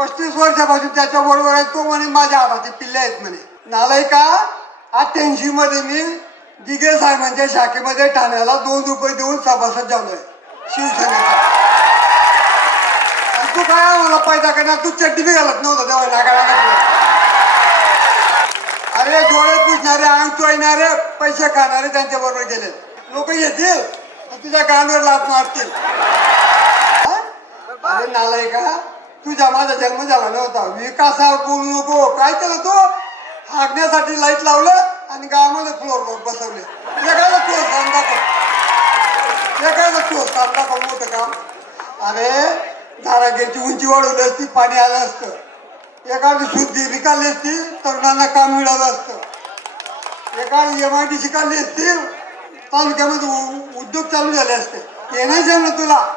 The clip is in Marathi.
पस्तीस वर्षापासून त्याच्या बरोबर आहे तो म्हणे माझ्या हाताचे पिल्ले आहेत म्हणे. नालाय का? अठ्ठ्याऐंशी मध्ये मी दिगे साहेबांच्या शाखेमध्ये ठाण्याला दोन रुपये देऊन सभासद झालोय. शिवसेनेचा. तू काय मला पैदा करणार? तू चड्डी बी घालत नव्हता तेव्हा नागाला अरे डोळे पुसणारे अंग चोयणारे पैसे खाणारे त्यांच्या बरोबर गेले. लोक येतील तुझ्या कानावर लात मारतील. अरे नालाय का तुझ्या माझा जन्म झाला नव्हता. विकासावर बोलू नको. काय केलं तू? हागण्यासाठी लाइट लावलं आणि गावामध्ये फ्लोर बसवले. एखादा तुझं काम दाखव एखादं तुझं काम दाखव मोठं काम. अरे दारागेची उंची वाढवली असती पाणी आलं असतं. एखादी शुद्धी निकालली असती तरुणांना काम मिळालं असतं. एखादी एम आय टी शिकाली असती तालुक्यामध्ये उ- उद्योग चालू झाले असते. हे नाही जमलं तुला.